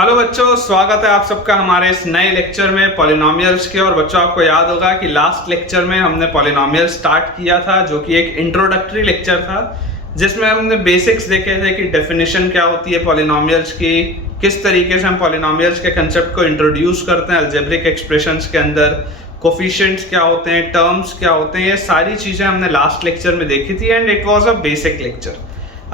Hello बच्चों, स्वागत है आप सबका हमारे इस नए लेक्चर में पॉलिनोमियल्स के। और बच्चों, आपको याद होगा कि लास्ट लेक्चर में हमने पॉलिनोमियल स्टार्ट किया था, जो कि एक इंट्रोडक्टरी लेक्चर था, जिसमें हमने बेसिक्स देखे थे कि डेफिनेशन क्या होती है पॉलिनोमियल्स की, किस तरीके से हम पॉलिनोमियल्स के कंसेप्ट को इंट्रोड्यूस करते हैं अलजेब्रिक एक्सप्रेशंस के अंदर, कोफिशिएंट्स क्या होते हैं, टर्म्स क्या होते हैं, ये सारी चीज़ें हमने लास्ट लेक्चर में देखी थी and it was a basic lecture.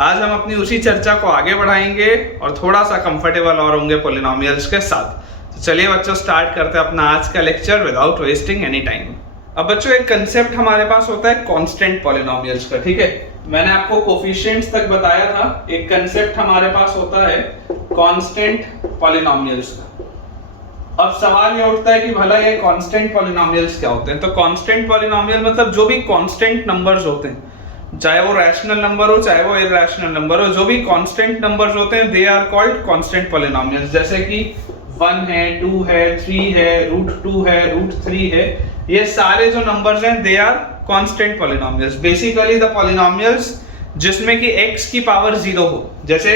आज हम अपनी उसी चर्चा को आगे बढ़ाएंगे और थोड़ा सा कंफर्टेबल और होंगे पॉलिनोमियल्स के साथ। तो चलिए बच्चों, स्टार्ट करते हैं अपना आज का lecture without wasting any time. अब बच्चों, एक कंसेप्ट हमारे पास होता है कांस्टेंट पॉलिनोमियल्स का, ठीक है। मैंने आपको कोफिशिएंट्स तक बताया था। एक कंसेप्ट हमारे पास होता है कांस्टेंट पॉलिनोमियल्स का। अब सवाल ये उठता है कि भला ये कांस्टेंट पॉलिनोमियल्स क्या होते हैं। तो कांस्टेंट पॉलिनोमियल मतलब जो भी कांस्टेंट नंबर्स होते हैं, चाहे वो रैशनल नंबर हो चाहे वो इरैशनल नंबर हो, जो भी कांस्टेंट नंबर्स होते हैं they are called constant polynomials. जैसे कि 1 है, 2 है, 3 है, √2 है, √3 है, ये सारे जो नंबर्स हैं they are constant polynomials. Basically the polynomials जिसमें कि x की पावर 0 हो। जैसे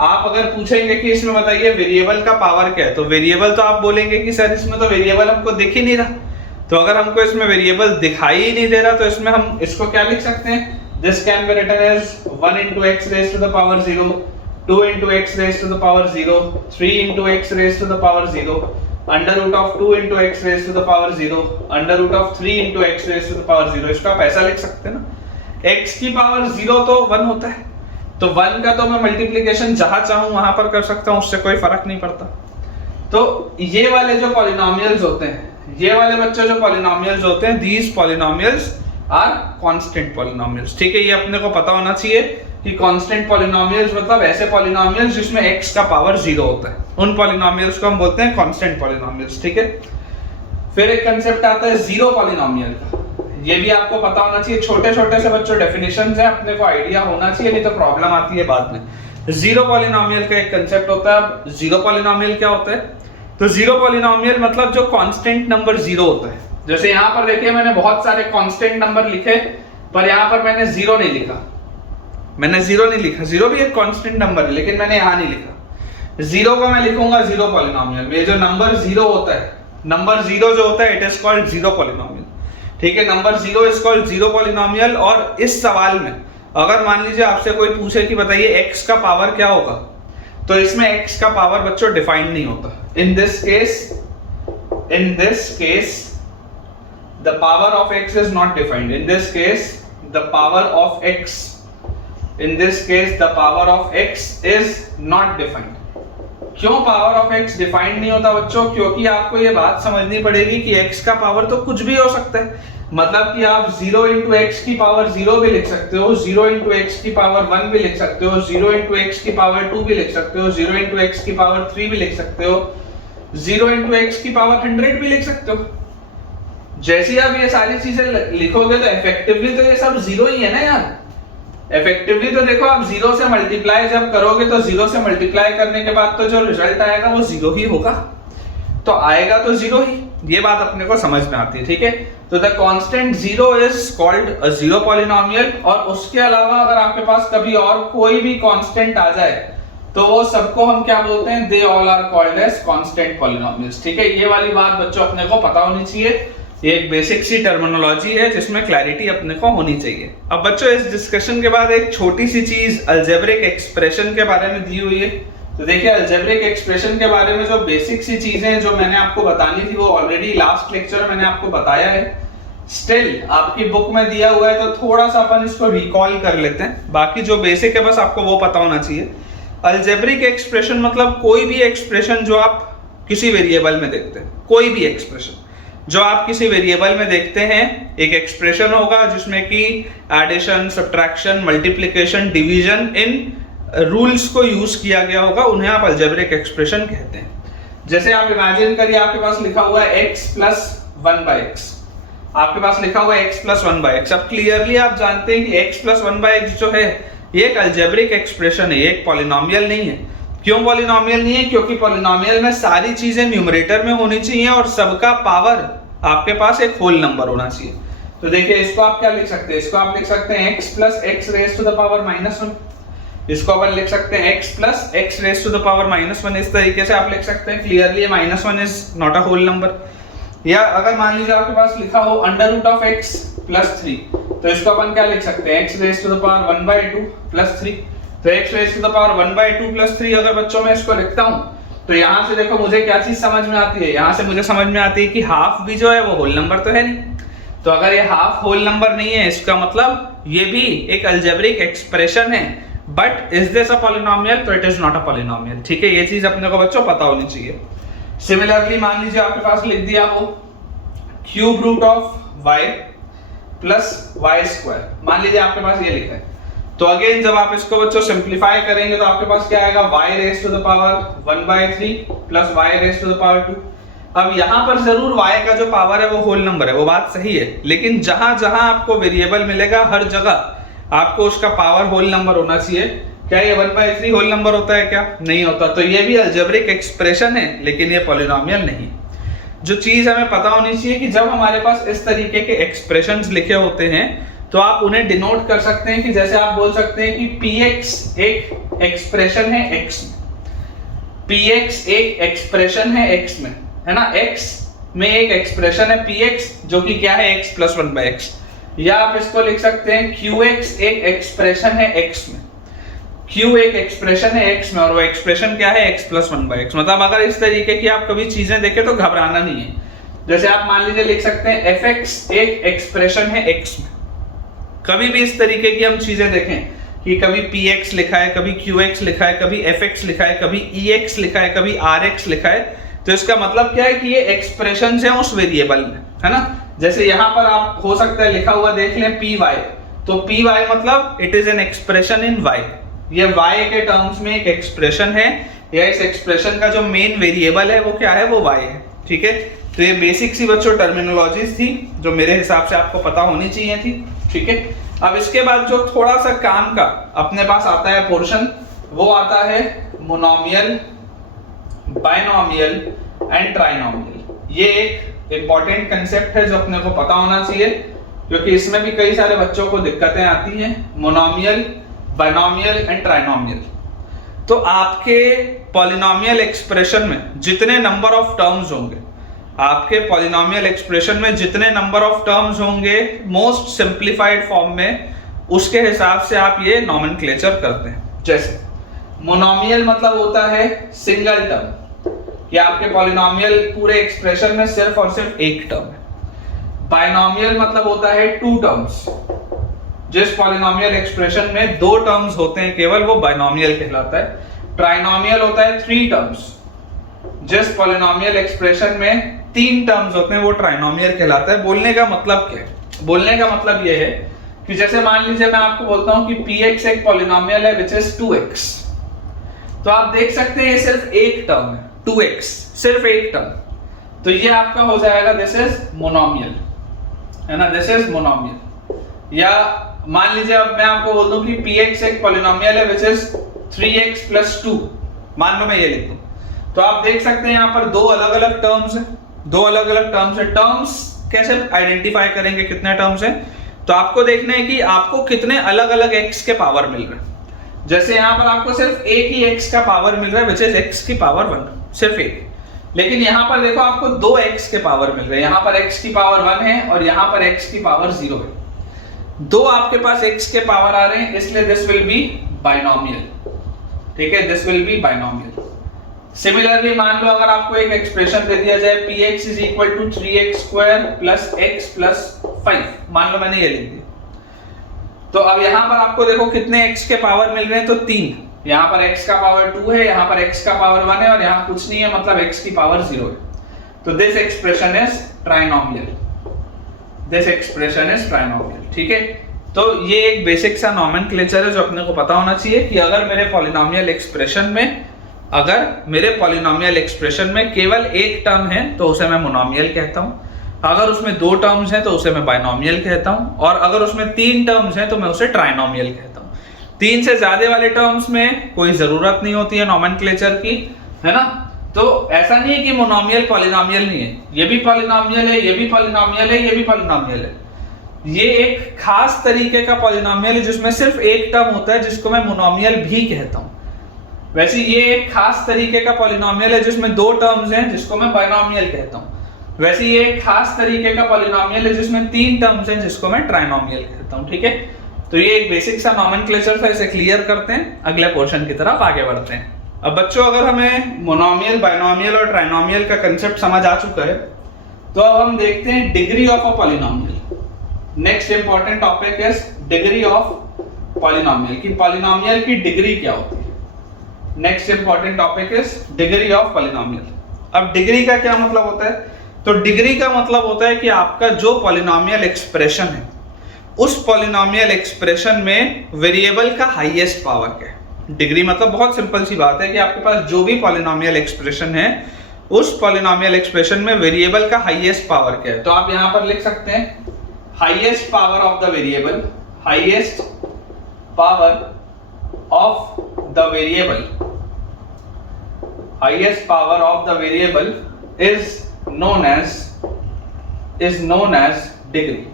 आप अगर पूछेंगे कि इसमें बताइए वेरिएबल का पावर क्या है, तो वेरिएबल तो आप बोलेंगे कि सर इसमें तो वेरिएबल हमको दिख ही नहीं रहा। तो अगर हमको इसमें वेरिएबल दिखाई ही नहीं दे रहा तो इसमें हम इसको क्या लिख सकते हैं? This can be written as 1 into x raised to the power 0, 2 into x raised to the power 0, 3 into x raised to the power 0, under root of 2 into x raised to the power 0, under root of 3 into x raised to the power 0। इसको आप ऐसा लिख सकते हैं ना। x की power 0 तो 1 होता है, तो 1 का तो मैं मल्टीप्लिकेशन जहां चाहूं वहां पर कर सकता हूं, उससे कोई फर्क नहीं पड़ता। तो ये वाले जो पॉलिनोमियल्स होते हैं, ये वाले बच्चों जो पॉलिनोमियल्स होते हैं, these polynomials are constant polynomials, ठीक है। ये अपने को पता होना चाहिए कि कांस्टेंट पॉलिनोमियल्स मतलब ऐसे पॉलिनोमियल्स जिसमें x का पावर 0 होता है, उन पॉलिनोमियल्स को हम बोलते हैं कांस्टेंट पॉलिनोमियल्स, ठीक है। फिर एक कंसेप्ट आता है जीरो पॉलिनोमियल का। ये भी आपको पता होना चाहिए। छोटे छोटे से बच्चों डेफिनेशंस हैं, अपने को आइडिया होना चाहिए, नहीं तो प्रॉब्लम आती है बाद में। जीरो पॉलिनोमियल का एक कंसेप्ट होता है। जीरो पॉलिनोमियल क्या होता है? तो जीरो पॉलिनोमियल मतलब जो कांस्टेंट नंबर 0 होता है। जैसे यहाँ पर देखिए, मैंने बहुत सारे कांस्टेंट नंबर लिखे, पर यहाँ पर मैंने 0 नहीं लिखा। मैंने 0 नहीं लिखा। 0 भी एक कांस्टेंट नंबर है, लेकिन मैंने यहाँ नहीं लिखा। 0 को मैं लिखूंगा जीरो पॉलिनोमियल में। जो नंबर 0 होता है, नंबर 0 जो होता है it is called zero polynomial, ठीक है। Number 0 is called zero polynomial. और इस सवाल में अगर मान लीजिए आपसे कोई पूछे कि बताइए x का पावर क्या होगा, तो इसमें x का पावर बच्चों डिफाइंड नहीं होता। In this case the power of x is not defined. In this case the power of x is not defined. क्यों पावर ऑफ x डिफाइंड नहीं होता बच्चों? क्योंकि आपको ये बात समझनी पड़ेगी कि x का पावर तो कुछ भी हो सकता है। मतलब कि आप 0 into x की पावर 0 भी लिख सकते हो, 0 into x की पावर 1 भी लिख सकते हो, 0 into x की पावर 2 भी लिख सकते हो, 0 into x की पावर 3 भी लिख सकते हो, 0 into x की पावर 100 भी लिख सकते हो। जैसे आप ये सारी चीजें लिखोगे तो इफेक्टिवली तो ये सब 0 ही है ना यार। इफेक्टिवली तो देखो, आप 0 से मल्टीप्लाई जब करोगे तो 0 से मल्टीप्लाई करने के बाद तो जो रिजल्ट आएगा वो 0 ही होगा। तो आएगा तो 0 ही। ये बात अपने को समझ में आती है, ठीक है। तो the constant 0 is called a zero polynomial. और उसके अलावा अगर आपके पास कभी और कोई भी कांस्टेंट आ जाए तो वो सबको हम क्या बोलते हैं? They all are called as constant polynomials, ठीक है। ये वाली बात बच्चों अपने को पता होनी चाहिए। ये एक बेसिक सी टर्मिनोलॉजी है जिसमें क्लैरिटी अपने को होनी चाहिए। अब बच्चों, इस डिस्कशन के बाद एक छोटी सी चीज अलजेब्रिक एक्सप्रेशन के बारे में दी हुई है। तो देखिए, अलजेब्रिक एक्सप्रेशन के बारे में जो बेसिक सी चीजें जो मैंने आपको बतानी थी वो ऑलरेडी लास्ट लेक्चर में मैंने आपको बताया है। स्टिल आपकी बुक में दिया हुआ है तो थोड़ा सा अपन इसको रिकॉल कर लेते हैं। बाकी जो बेसिक है बस आपको वो पता होना चाहिए। अलजेब्रिक एक्सप्रेशन मतलब कोई भी एक्सप्रेशन जो आप किसी वेरिएबल में देखते हैं, कोई भी एक्सप्रेशन जो आप किसी वेरिएबल में देखते हैं, एक एक्सप्रेशन होगा जिसमें कि एडिशन, सब्ट्रैक्शन, मल्टीप्लिकेशन, डिवीजन, इन रूल्स को यूज किया गया होगा, उन्हें आप अलजेब्रिक एक्सप्रेशन कहते हैं। जैसे आप इमेजिन करिए, आपके पास लिखा हुआ है x plus 1/x, आपके पास लिखा हुआ है x plus 1/x। अब क्लियरली आप जानते हैं कि x plus 1/x जो है ये एक अलजेब्रिक एक्सप्रेशन है, ये एक पॉलिनोमियल नहीं है। क्यों पॉलिनोमियल नहीं है? क्योंकि पॉलिनोमियल में सारी चीजें न्यूमरेटर में होनी चाहिए और सबका पावर आपके पास एक होल नंबर होना चाहिए। तो देखिए, इसको आप क्या लिख सकते हैं? इसको आप लिख सकते हैं x plus x raised to the power -1। इसको अपन लिख सकते हैं x plus x raise to the power -1, इस तरीके से आप लिख सकते हैं। Clearly -1 is not a whole number. या अगर मान लीजिए आपके पास लिखा हो √(x + 3), तो इसको अपन क्या लिख सकते हैं, x raise to the power 1/2 + 3। तो x raise to the power 1/2 + 3 अगर बच्चों में इसको लिखता हूं, तो यहाँ से देखो मुझे क्या चीज समझ में आती है, यहाँ से मुझे समझ में आती है कि हाफ भी जो है वो होल नंबर तो है नहीं। तो अगर ये हाफ होल नंबर नहीं है, इसका मतलब ये भी एक अलजेब्रिक एक्सप्रेशन है, but is this a polynomial? तो it is not a polynomial. ठीक है, ये चीज अपने को बच्चों पता होनी चाहिए। सिमिलरली मान लीजिए आपके पास लिख दिया हो (y + y²), मान लीजिए आपके पास ये लिखा है। तो अगेन जब आप इसको बच्चों सिंप्लीफाई करेंगे तो आपके पास क्या आएगा, y raise to the power 1/3 + y raise to the power 2। अब यहाँ पर जरूर y का जो पावर है वो होल नंबर है, वो बात सही है, लेकिन जहां जहां आपको वेरिएबल मिलेगा हर जगह आपको उसका पावर होल नंबर होना चाहिए। क्या ये 1/3 होल नंबर होता है? क्या नहीं होता। तो ये भी अलजेब्रिक एक्सप्रेशन है, लेकिन ये पॉलिनोमियल नहीं। जो चीज हमें पता होनी चाहिए कि जब हमारे पास इस तरीके के एक्सप्रेशंस लिखे होते हैं तो आप उन्हें डिनोट कर सकते हैं कि जैसे आप बोल सकते हैं कि px एक एक्सप्रेशन है x में, px एक एक्सप्रेशन है x में, है ना, x में एक एक्सप्रेशन है px जो कि क्या है, x + 1/x। या आप इसको लिख सकते हैं qx एक एक्सप्रेशन है x में, q एक एक्सप्रेशन है x में, और वो एक्सप्रेशन क्या है, x + 1/x। मतलब अगर इस तरीके की आप कभी चीजें देखें तो घबराना नहीं है। जैसे आप मान लीजिए लिख सकते हैं fx एक एक्सप्रेशन है x में। कभी भी इस तरीके की हम चीजें देखें कि कभी px लिखा है, कभी qx लिखा है, कभी fx लिखा है, कभी ex लिखा है, कभी rx लिखा है, तो इसका मतलब क्या है कि ये एक्सप्रेशंस हैं उस वेरिएबल में, है ना। जैसे यहाँ पर आप हो सकता है लिखा हुआ देख लें py, तो py मतलब it is an expression in y। ये y के टर्म्स में एक एक्सप्रेशन है, या इस एक्सप्रेशन का जो मेन वेरिएबल है वो क्या है, वो y है। ठीक है, तो ये बेसिक सी बच्चों टर्मिनोलॉजीज थी जो मेरे हिसाब से आपको पता होनी चाहिए थी। ठीक है, अब इसके बाद जो थोड़ा सा काम का अपने पास आता है पोर्शन, वो आता है मोनोमियल, बाइनोमियल एंड ट्राइनोमियल। ये एक इंपॉर्टेंट कंसेप्ट है जो अपने को पता होना चाहिए, क्योंकि इसमें भी कई सारे बच्चों को दिक्कतें आती हैं। Monomial, binomial and trinomial. तो आपके पॉलिनोमियल एक्सप्रेशन में जितने नंबर ऑफ टर्म्स होंगे, आपके पॉलिनोमियल एक्सप्रेशन में जितने नंबर ऑफ टर्म्स होंगे मोस्ट सिंप्लीफाइड फॉर्म में, उसके हिसाब से आप ये नॉमेनक्लेचर करते हैं। जैसे मोनोमियल मतलब होता है सिंगल टर्म, कि आपके पॉलिनोमियल पूरे एक्सप्रेशन में सिर्फ और सिर्फ एक टर्म है। बाइनोमियल मतलब होता है 2 टर्म्स, जिस पॉलिनोमियल एक्सप्रेशन में 2 टर्म्स होते हैं केवल, वो बाइनोमियल कहलाता है। ट्राइनोमियल होता है 3 टर्म्स, जिस पॉलिनोमियल एक्सप्रेशन में 3 टर्म्स होते हैं वो ट्राइनोमियल कहलाता है। बोलने का मतलब क्या है? बोलने का मतलब ये है कि जैसे मान लीजिए मैं आपको बोलता हूं कि px एक पॉलिनोमियल है विच इज 2x, तो आप देख सकते हैं ये सिर्फ एक टर्म है, 2x सिर्फ एक टर्म, तो ये आपका हो जाएगा दिस इज मोनोमियल, है ना, दिस इज मोनोमियल। या मान लीजिए अब मैं आपको बोल दूं कि px एक पॉलिनोमियल है विच इज 3x + 2, मान लो मैं ये लिख दूं, तो आप देख सकते हैं यहाँ पर 2 अलग अलग टर्म्स हैं, 2 अलग अलग टर्म्स है। टर्म्स कैसे आइडेंटिफाई करेंगे कितने टर्म्स हैं? तो आपको देखना है कि आपको कितने अलग अलग x के पावर मिल रहे हैं। जैसे यहाँ पर आपको सिर्फ एक ही x का पावर मिल रहा है विच इज x की पावर 1, सिर्फ एक। लेकिन यहाँ पर देखो आपको 2 x के पावर मिल रहे हैं, यहाँ पर x की पावर 1 है और यहाँ पर x की पावर 0 है। 2 आपके पास x के पावर आ रहे हैं, इसलिए दिस विल बी बाइनोमियल। ठीक है, this will be binomial. Similarly मान लो अगर आपको एक एक्सप्रेशन दे दिया जाए px = 3x² + x + 5, मान लो मैंने ये लिख दिया, तो अब यहाँ पर आपको देखो कितने x के पावर मिल रहे हैं, तो 3। यहाँ पर x का पावर 2 है, यहाँ पर x का पावर 1 है और यहाँ कुछ नहीं है, मतलब x की पावर 0 है। तो this expression is trinomial, this expression is trinomial. ठीक है, तो ये एक बेसिक सा नॉमेनक्लेचर है जो अपने को पता होना चाहिए कि अगर मेरे पॉलिनोमियल एक्सप्रेशन में केवल एक टर्म है तो उसे मैं मोनोमियल कहता हूं, अगर उसमें 2 टर्म्स हैं तो उसे मैं बाइनोमियल कहता हूं, और अगर उसमें 3 टर्म्स हैं तो मैं उसे ट्राइनोमियल कहता हूं। 3 से ज्यादा वाले टर्म्स में कोई जरूरत नहीं होती है नॉमेनक्लेचर की, है ना। तो ऐसा नहीं है कि मोनोमियल पॉलिनोमियल नहीं है, ये भी पॉलिनोमियल है, ये भी पॉलिनोमियल है, ये भी पॉलिनोमियल है। ये एक खास तरीके का पॉलिनोमियल है जिसमें सिर्फ एक टर्म होता है जिसको मैं मोनोमियल भी कहता हूं। वैसे ये एक खास तरीके का पॉलिनोमियल है जिसमें दो टर्म्स हैं जिसको मैं बाइनोमियल कहता हूं। वैसे ये एक खास तरीके का पॉलिनोमियल है जिसमें तीन टर्म्स हैं जिसको मैं ट्राइनोमियल कहता हूं। ठीक है, तो ये एक बेसिक सा नोमेनक्लेचर था, इसे क्लियर करते हैं, अगले पोर्शन की तरफ आगे बढ़ते हैं। अब बच्चों अगर हमें मोनोमियल, बाइनोमियल और ट्राइनोमियल का कंसेप्ट समझ आ चुका है तो अब हम देखते हैं degree of a polynomial. Next important topic is degree of polynomial, कि पॉलिनोमियल की डिग्री क्या होती है। Next important topic is degree of polynomial. अब डिग्री का क्या मतलब होता है? तो डिग्री का मतलब होता है कि आपका जो पॉलिनोमियल एक्सप्रेशन है उस पॉलिनोमियल एक्सप्रेशन में वेरिएबल का हाईएस्ट पावर क्या है। डिग्री मतलब बहुत सिंपल सी बात है कि आपके पास जो भी पॉलिनोमियल एक्सप्रेशन है उस पॉलिनोमियल एक्सप्रेशन में वेरिएबल का हाईएस्ट पावर क्या है। तो आप यहां पर लिख सकते हैं highest power of the variable, highest power of the variable, highest power of the variable is known as degree.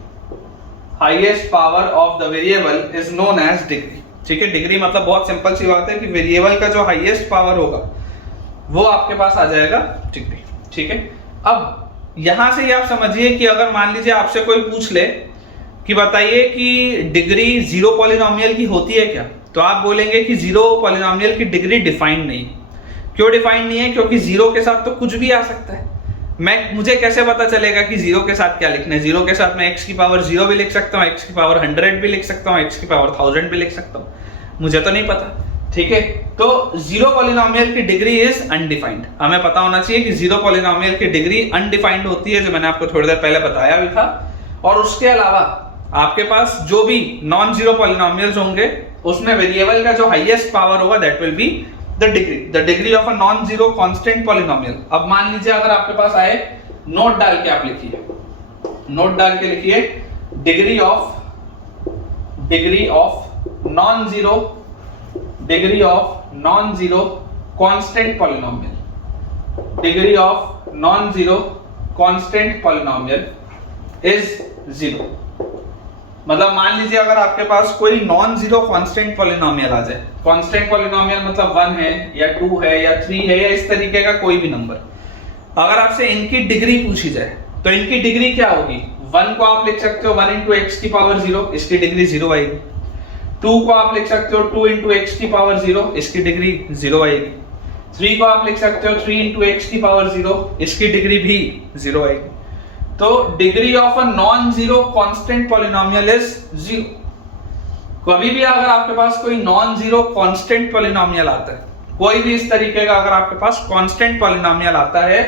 Highest power of the variable is known as degree. ठीक है, डिग्री मतलब बहुत सिंपल सी बात है कि वेरिएबल का जो highest power होगा वो आपके पास आ जाएगा डिग्री। ठीक है, अब यहां से आप समझिए कि अगर मान लीजिए आपसे कोई पूछ ले कि बताइए कि डिग्री जीरो पॉलिनोमियल की होती है क्या, तो आप बोलेंगे कि जीरो पॉलिनोमियल की डिग्री डिफाइंड नहीं। क्यों डिफाइंड नहीं है? क्योंकि जीरो के साथ तो कुछ भी आ सकता है। मुझे कैसे पता चलेगा कि जीरो के साथ क्या लिखना है? जीरो के साथ मैं x की पावर 0 भी लिख सकता हूँ, x की पावर 100 भी लिख सकता हूँ, x की पावर 1000 भी लिख सकता हूँ, मुझे तो नहीं पता। ठीक है, तो जीरो पॉलिनोमियल की डिग्री इज अनडिफाइंड। हमें पता होना चाहिए कि जीरो पॉलिनोमियल की डिग्री अनडिफाइंड होती है, जो मैंने आपको थोड़ी देर पहले बताया भी था। और उसके अलावा आपके पास जो भी नॉन जीरो पॉलिनोमियल्स होंगे उसमें वेरिएबल का जो हाईएस्ट पावर होगा that will be the degree of a non zero constant polynomial. अब मान लीजिए अगर आपके पास आए, नोट डाल के आप लिखिए, नोट डाल के लिखिए degree of non zero constant polynomial, degree of non zero constant polynomial is 0। मतलब मान लीजिए अगर आपके पास कोई नॉन जीरो कांस्टेंट पॉलिनोमियल आ जाए, कांस्टेंट पॉलिनोमियल मतलब 1 है या 2 है या 3 है या इस तरीके का कोई भी नंबर, अगर आपसे इनकी डिग्री पूछी जाए तो इनकी डिग्री क्या होगी? 1 को आप लिख सकते हो 1 इंटू एक्स की पावर 0, इसकी डिग्री 0 आएगी। 2 को आप लिख सकते हो 2 इंटू एक्स की पावर 0, इसकी डिग्री 0 आएगी। 3 को आप लिख सकते हो 3 इंटू एक्स की पावर 0, इसकी डिग्री भी 0 आएगी। तो degree of a non zero constant polynomial is 0। कभी भी अगर आपके पास कोई नॉन जीरो कांस्टेंट पॉलिनोमियल आता है, कोई भी इस तरीके का अगर आपके पास कांस्टेंट पॉलिनोमियल आता है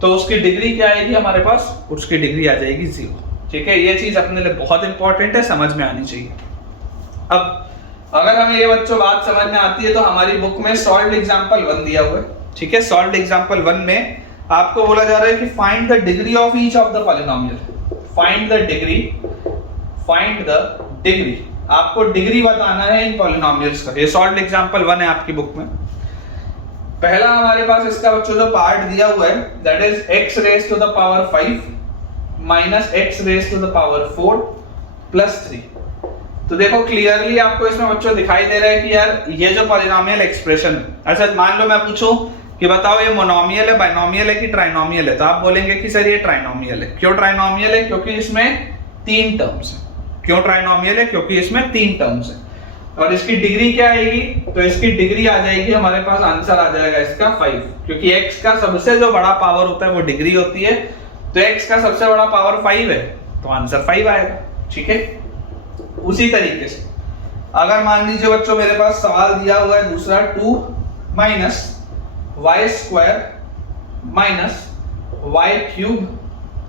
तो उसकी डिग्री क्या आएगी हमारे पास? उसकी डिग्री आ जाएगी 0। ठीक है, ये चीज अपने लिए बहुत इंपॉर्टेंट है, समझ में आनी चाहिए। अब अगर हमें ये बच्चों बात समझ में आती है तो हमारी बुक में सॉल्व्ड एग्जांपल 1 दिया हुआ है। ठीक है, सॉल्व्ड एग्जांपल 1 में आपको बोला जा रहा है कि find the degree of each of the polynomial. Find the degree, आपको डिग्री बताना है इन पॉलिनोमियल्स का। ये सॉल्व्ड एग्जांपल 1 है आपकी बुक में। पहला हमारे पास इसका बच्चों जो पार्ट दिया हुआ है that is x raise to the power 5 minus x raise to the power 4 plus 3। तो देखो क्लियरली आपको इसमें बच्चों दिखाई दे रहा है कि यार ये जो पॉलिनोमियल एक्सप्रेशन है, अच्छा मान लो मैं पूछूं कि बताओ ये मोनोमियल है, बाइनोमियल है कि ट्राइनोमियल है, तो आप बोलेंगे कि सर ये ट्राइनोमियल है। क्यों ट्राइनोमियल है? क्योंकि इसमें 3 टर्म्स हैं। क्यों ट्राइनोमियल है? क्योंकि इसमें 3 टर्म्स हैं। और इसकी डिग्री क्या आएगी? तो इसकी डिग्री आ जाएगी हमारे पास, आंसर आ जाएगा इसका 5, क्योंकि x का सबसे जो बड़ा पावर होता है वो डिग्री होती है। तो x का सबसे बड़ा पावर 5 है तो आंसर 5 आएगा। ठीक है, उसी तरीके से अगर मान लीजिए बच्चों मेरे पास सवाल दिया हुआ है दूसरा 2 minus y square minus y cube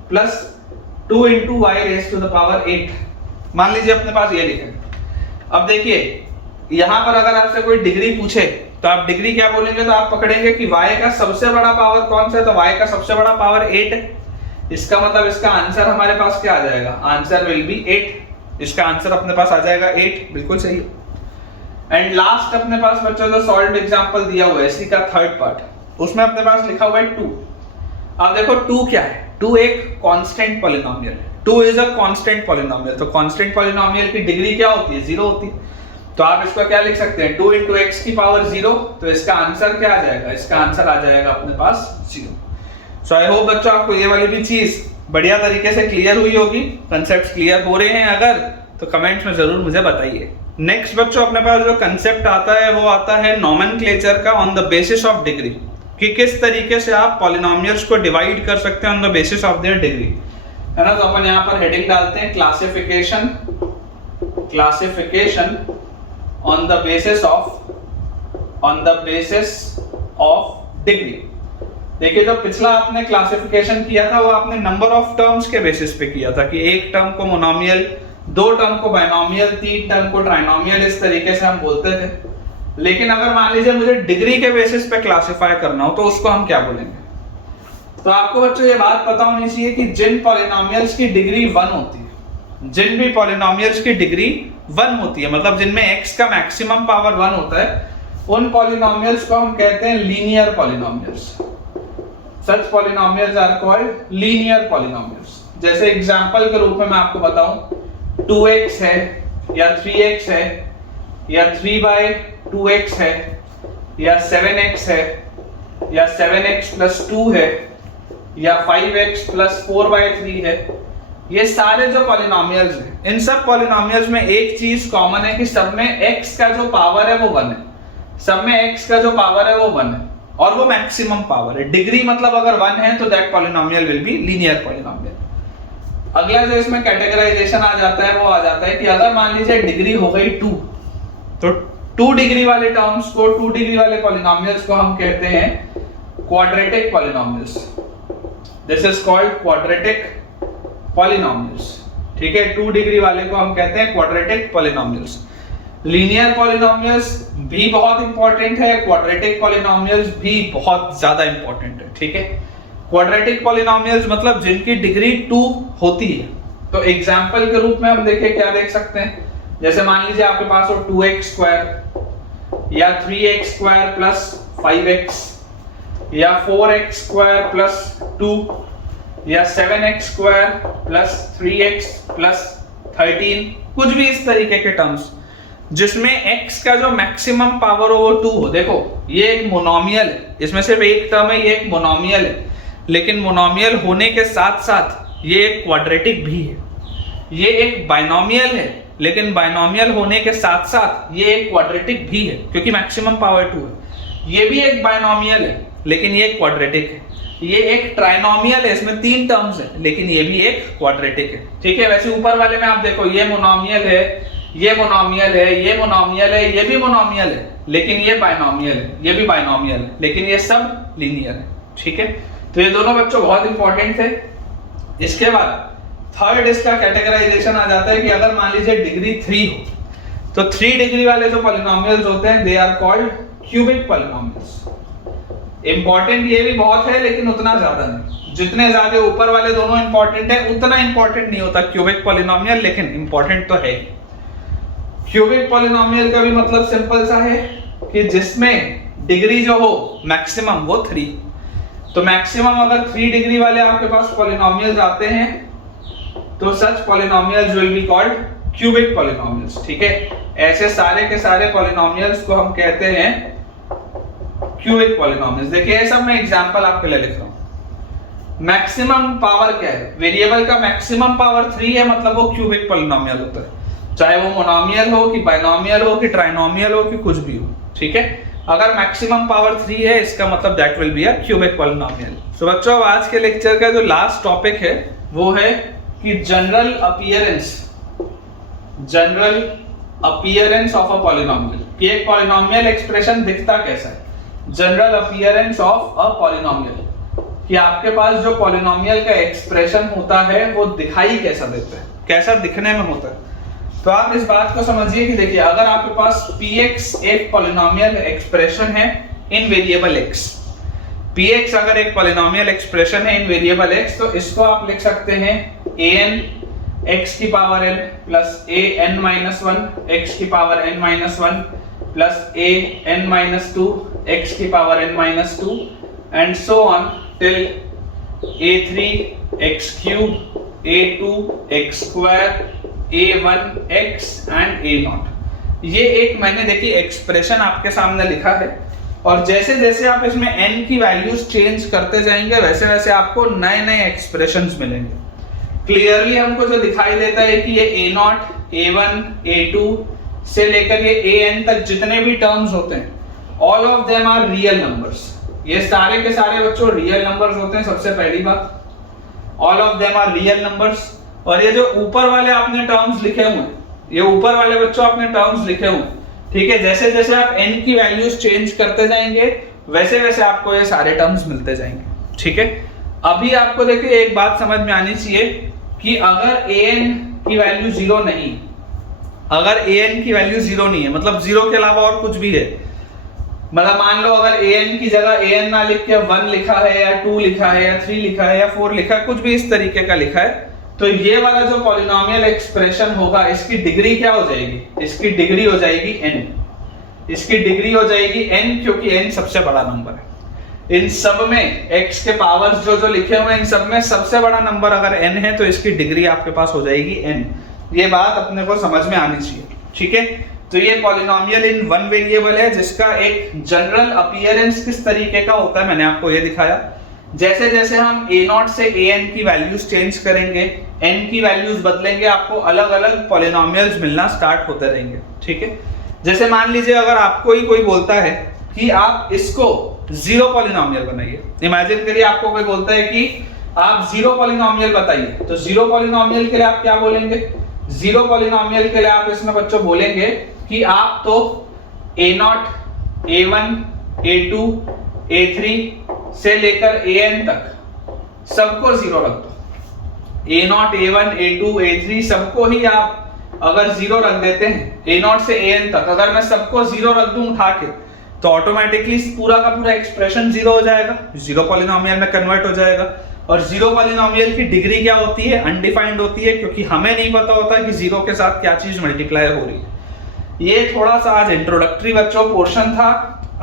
plus 2 into y raise to the power 8, मान लीजिए अपने पास ये लिखा है। अब देखिए यहां पर अगर आपसे कोई डिग्री पूछे तो आप डिग्री क्या बोलेंगे? तो आप पकड़ेंगे कि y का सबसे बड़ा पावर कौन सा है, तो y का सबसे बड़ा पावर 8 है। इसका मतलब इसका आंसर हमारे पास क्या आ जाएगा? Answer will be 8। इसका आंसर अपने पास आ जाएगा 8, बिल्कुल सही है। एंड लास्ट अपने पास बच्चों जो सॉल्व्ड एग्जांपल दिया हुआ है इसी का थर्ड पार्ट, उसमें अपने पास लिखा हुआ है 2। अब देखो 2 क्या है? 2 एक कांस्टेंट पॉलिनोमियल है। 2 इज अ कांस्टेंट पॉलिनोमियल, तो कांस्टेंट पॉलिनोमियल की डिग्री क्या होती है? 0 होती है। तो आप इसको क्या लिख सकते हैं? 2 into x की पावर 0, तो इसका आंसर क्या आ जाएगा? इसका आंसर आ जाएगा अपने पास 0। सो आई होप बच्चों आपको ये वाली भी चीज बढ़िया तरीके से क्लियर हुई होगी। कंसेप्ट क्लियर हो रहे हैं अगर, तो कमेंट्स में जरूर मुझे बताइए। नेक्स्ट बच्चों अपने पास जो कंसेप्ट आता है वो आता है नोमेनक्लेचर का on the basis of degree, कि किस तरीके से आप पॉलिनोमियल्स को डिवाइड कर सकते हैं on the basis of their degree, है ना। तो अपन यहाँ पर हेडिंग डालते हैं classification on the basis of degree. देखिए जो पिछला आपने क्लासिफिकेशन किया था वो आपने नंबर ऑफ टर्म्स के बेसिस पे किया था, कि एक टर्म को मोनोमियल, 2 टर्म को बाइनोमियल, 3 टर्म को ट्राइनोमियल, इस तरीके से हम बोलते थे। लेकिन अगर मान लीजिए मुझे डिग्री के बेसिस पे क्लासिफाई करना हो तो उसको हम क्या बोलेंगे? तो आपको बच्चों ये बात पता होनी चाहिए कि जिन पॉलिनोमियल्स की डिग्री 1 होती है, जिन भी पॉलिनोमियल्स की डिग्री 1 होती है, मतलब जिनमें x का मैक्सिमम पावर 1 होता है, उन पॉलिनोमियल्स को हम कहते हैं linear polynomials. Such polynomials are called linear polynomials. जैसे एग्जांपल के रूप में मैं आपको बताऊं, 2x है या 3x है या 3/2x है या 7x है या 7x plus 2 है या 5x plus 4/3 है, ये सारे जो पॉलिनोमियल्स हैं, इन सब पॉलिनोमियल्स में एक चीज कॉमन है कि सब में x का जो पावर है वो 1 है। सब में x का जो पावर है वो 1 है और वो मैक्सिमम पावर है। डिग्री मतलब अगर 1 है तो that polynomial will be linear polynomial. अगला जो इसमें कैटेगराइजेशन आ जाता है वो आ जाता है कि अगर मान लीजिए डिग्री हो गई 2, तो 2 डिग्री वाले टर्म्स को, 2 डिग्री वाले पॉलिनोमियल्स को हम कहते हैं quadratic polynomials. This is called quadratic polynomials, ठीक है। 2 डिग्री वाले को हम कहते हैं क्वाड्रेटिक पॉलिनोमियल्स। लीनियर पॉलिनोमियल्स भी बहुत इंपॉर्टेंट है, क्वाड्रेटिक पॉलिनोमियल्स भी बहुत ज्यादा इंपॉर्टेंट है, ठीक है। क्वाड्रेटिक पॉलिनोमियल्स मतलब जिनकी डिग्री 2 होती है। तो एग्जांपल के रूप में हम देखें, क्या देख सकते हैं? जैसे मान लीजिए आपके पास हो 2x स्क्वायर या 3x स्क्वायर प्लस 5x या 4x स्क्वायर प्लस 2 या 7x square plus 3x plus 13, कुछ भी इस तरीके के टर्म्स जिसमें x का जो मैक्सिमम पावर हो वो 2 हो। देखो ये एक मोनोमियल है, इसमें सिर्फ एक टर्म है, ये एक मोनोमियल है, लेकिन मोनोमियल होने के साथ साथ ये एक क्वाड्रेटिक भी है। ये एक बाइनोमियल है, लेकिन बाइनोमियल होने के साथ साथ ये एक क्वाड्रेटिक भी है क्योंकि मैक्सिमम पावर 2 है। ये भी एक बाइनोमियल है लेकिन ये क्वाड्रेटिक है। ये एक ट्राइनोमियल है, इसमें 3 टर्म्स है, लेकिन ये भी एक क्वाड्रेटिक है, ठीक है। वैसे ऊपर वाले में आप देखो, ये मोनोमियल है, ये मोनोमियल है, ये मोनोमियल है, ये भी मोनोमियल है, लेकिन ये बाइनोमियल है, ये भी बाइनोमियल है, लेकिन ये सब लीनियर है, ठीक है। तो ये दोनों बच्चों बहुत इंपॉर्टेंट थे। इसके बाद थर्ड इसका कैटेगराइजेशन आ जाता है कि अगर मान लीजिए डिग्री 3 हो तो 3 डिग्री वाले जो पॉलिनोमियल्स होते हैं they are called cubic polynomials. Important ये भी बहुत है लेकिन उतना ज्यादा नहीं। जितने ज्यादा ऊपर वाले दोनों इंपॉर्टेंट है उतना इंपॉर्टेंट नहीं होता क्यूबिक पॉलिनोमियल, लेकिन इंपॉर्टेंट तो है। क्यूबिक पॉलिनोमियल का भी मतलब सिंपल सा है कि जिसमें डिग्री जो हो मैक्सिमम वो 3। तो मैक्सिमम अगर 3 डिग्री वाले आपके पास पॉलिनोमियल्स आते हैं तो such polynomials will be called cubic polynomials, ठीक है। ऐसे सारे के सारे पॉलिनोमियल्स को हम कहते हैं क्यूबिक पॉलिनोमियल्स। देखिए ये सब मैं एग्जांपल आपके लिए लिख रहा हूं। मैक्सिमम पावर क्या है? वेरिएबल का मैक्सिमम पावर 3 है, मतलब वो क्यूबिक पॉलिनोमियल होता है, चाहे वो मोनोमियल हो कि बाइनोमियल हो कि ट्राइनोमियल हो कि कुछ भी हो, ठीक है। अगर मैक्सिमम पावर 3 है इसका मतलब that will be a cubic polynomial. So बच्चों अब आज के लेक्चर का जो लास्ट टॉपिक है वो है कि general appearance of a polynomial, कि एक पॉलिनोमियल एक्सप्रेशन दिखता कैसा है। General appearance of a polynomial, कि आपके पास जो पॉलिनोमियल का एक्सप्रेशन होता है वो दिखाई कैसा देता है, कैसा दिखने में होता है। तो आप इस बात को समझिए कि देखिए अगर आपके पास px एक पॉलिनोमियल एक्सप्रेशन है इन वेरिएबल x, px अगर एक पॉलिनोमियल एक्सप्रेशन है इन वेरिएबल x, तो इसको आप लिख सकते हैं an x की power n plus an minus 1 x की power n minus 1 plus an minus 2 x की power n minus 2 and so on till a3 x cube a2 x square a1 x and a0। ये एक मैंने देखिए expression आपके सामने लिखा है, और जैसे जैसे आप इसमें n की वैल्यूज चेंज करते जाएंगे वैसे वैसे आपको नए नए एक्सप्रेशंस मिलेंगे। क्लियरली हमको जो दिखाई देता है कि ये a0, a1, a2 से लेकर ये an तक जितने भी टर्म्स होते हैं all of them are real numbers. ये सारे के सारे बच्चों रियल नंबर्स होते हैं। सबसे पहली बात, all of them are real numbers. और ये जो ऊपर वाले आपने टर्म्स लिखे हुए हैं, ये ऊपर वाले बच्चों आपने टर्म्स लिखे हुए, ठीक है, जैसे जैसे आप n की वैल्यूज चेंज करते जाएंगे वैसे वैसे आपको ये सारे टर्म्स मिलते जाएंगे। ठीक है, अभी आपको देखिए एक बात समझ में आनी चाहिए कि अगर an की वैल्यू 0 नहीं, अगर an की वैल्यू 0 नहीं है, मतलब 0 के अलावा और कुछ भी है, मतलब मान लो अगर an की जगह an ना लिख के 1 लिखा है या 2 लिखा है या 3 लिखा है या 4 लिखा है, कुछ भी इस तरीके का लिखा है, तो ये वाला जो पॉलिनोमियल एक्सप्रेशन होगा इसकी डिग्री क्या हो जाएगी? इसकी डिग्री हो जाएगी n। इसकी डिग्री हो जाएगी n, क्योंकि n सबसे बड़ा नंबर है। इन सब में x के पावर्स जो जो लिखे हुए हैं इन सब में सबसे बड़ा नंबर अगर n है तो इसकी डिग्री आपके पास हो जाएगी n। ये बात अपने को समझ में आनी चाहिए। ठीक है, तो ये पॉलिनोमियल इन वन वेरिएबल है जिसका एक जनरल अपीयरेंस किस तरीके का होता है मैंने आपको ये दिखाया। जैसे जैसे हम a0 से an की वैल्यूज चेंज करेंगे, n की वैल्यूज बदलेंगे, आपको अलग अलग पॉलिनोमियल्स मिलना स्टार्ट होते रहेंगे। ठीक है, जैसे मान लीजिए अगर आपको ही कोई बोलता है कि आप इसको जीरो पॉलिनोमियल बनाइए, इमेजिन करिए आपको कोई बोलता है कि आप जीरो पॉलिनोमियल बताइए, तो जीरो पॉलिनोमियल के लिए आप क्या बोलेंगे? जीरो पॉलिनोमियल के लिए आप इसमें बच्चों बोलेंगे कि आप तो a0, a1, a2, a3 से लेकर an तक सबको जीरो रख दो। a0, a1, a2, a3 सबको ही आप अगर जीरो रख देते हैं, a0 से an तक अगर मैं सबको जीरो रख दूं उठा के, तो ऑटोमेटिकली पूरा का पूरा एक्सप्रेशन जीरो हो जाएगा, जीरो पॉलिनोमियल में कन्वर्ट हो जाएगा। और जीरो पॉलिनोमियल की डिग्री क्या होती है? अनडिफाइंड होती है, क्योंकि हमें नहीं पता होता कि जीरो के साथ क्या चीज मल्टीप्लाई हो रही है। ये थोड़ा सा आज इंट्रोडक्टरी बच्चों पोर्शन था।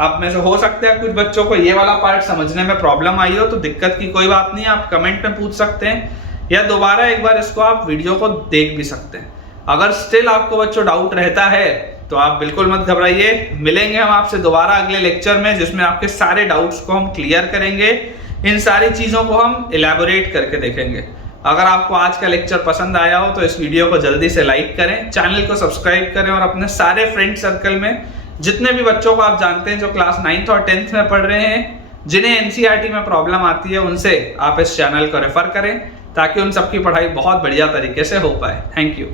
आप में से हो सकता है कुछ बच्चों को ये वाला पार्ट समझने में प्रॉब्लम आई हो, तो दिक्कत की कोई बात नहीं, आप कमेंट में पूछ सकते हैं या दोबारा एक बार इसको आप वीडियो को देख भी सकते हैं। अगर स्टिल आपको बच्चों डाउट रहता है तो आप बिल्कुल मत घबराइए, मिलेंगे हम आपसे दोबारा अगले लेक्चर में जिसमें आपके सारे डाउट्स को हम क्लियर करेंगे, इन सारी चीजों को हम इलैबोरेट करके देखेंगे। अगर आपको आज का लेक्चर पसंद आया हो तो इस वीडियो को जल्दी से लाइक करें, चैनल को सब्सक्राइब करें और अपने सारे फ्रेंड सर्कल में जितने भी बच्चों को आप जानते हैं जो क्लास 9th और 10th में पढ़ रहे हैं, जिन्हें एनसीईआरटी में प्रॉब्लम आती है, उनसे आप इस चैनल को रेफर करें ताकि उन सबकी पढ़ाई बहुत बढ़िया तरीके से हो पाए। Thank you.